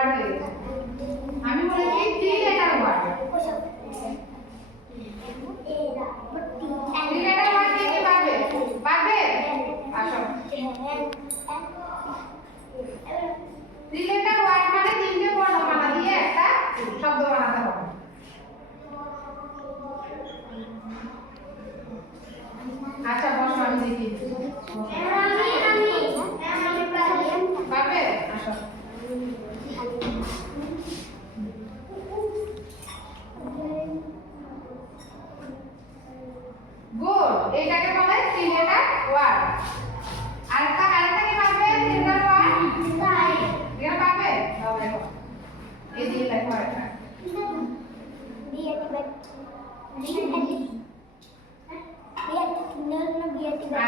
Word হয়ে গেছে। আমি বলেছি 3 লেটার ওয়ার্ড। 3 লেটার ওয়ার্ড কে কি পারবে? পারবে? আসো। 3 লেটার ওয়ার্ড মানে তিনটে বর্ণমালা দিয়ে একটা শব্দ বানাতে হবে। আচ্ছা বসো, আমি দেখি। পারবে? আসো। গুড, এটাকে বলে 3 লেটার ওয়ার্ড। আরেকটা কি পারবে? 3 লেটার ওয়ার্ড? এটা পারবে? দাও দেখো। এই দিয়ে লেখো এটা।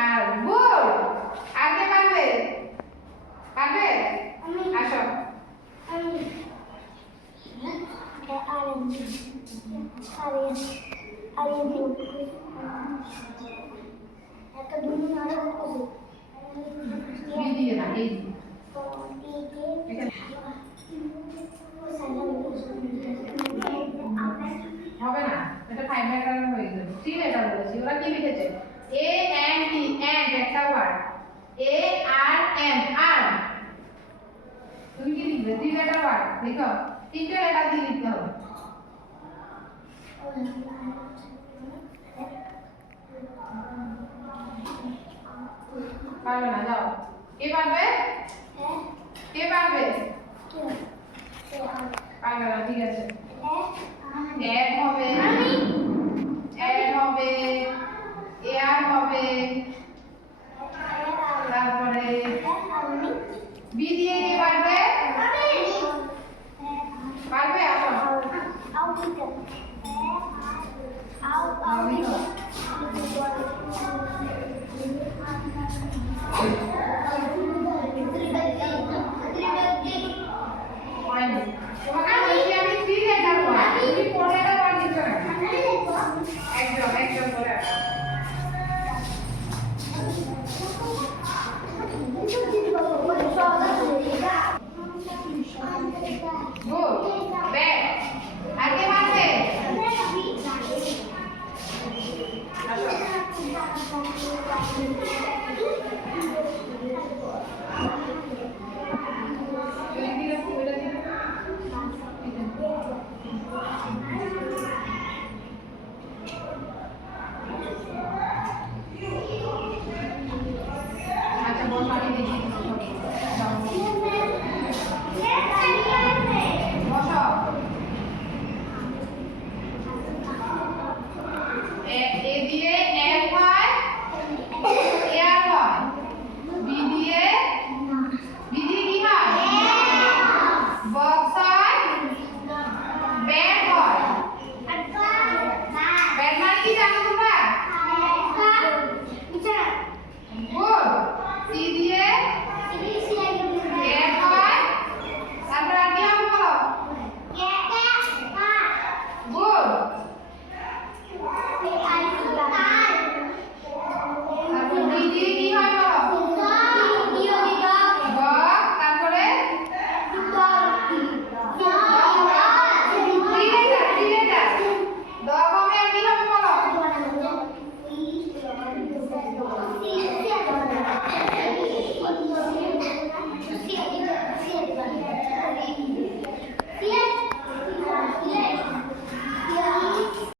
আর গুড, আগে পারবে? পারবে? আসো। দিয়ে না এই হবে না, এটা 5 লেটার হয়ে যাবে। 3 লেটার বলেছি। ওরা কি লিখেছে? এ এন টি, এন্ড একটা ওয়ার্ড। এ আর এন, আর। তুমি কি লিখবে? 3 লেটার ওয়ার্ড লিখো। 3টে লেটার দিয়ে লিখতে হবে। পারবে না, যাও। কে পারবে? কে পারবে? পারবে না, ঠিক আছে। এড হবে, এড হবে, এয়ার হবে, তারপরে বি দিয়ে কে পারবে? পারবে? আসো। তোমাকে বলছি আমি 3 লেটার ওয়ার্ড, তুমি 4 লেটার ওয়ার্ড লিখছো না। একদম করে আসো। Good. Bad.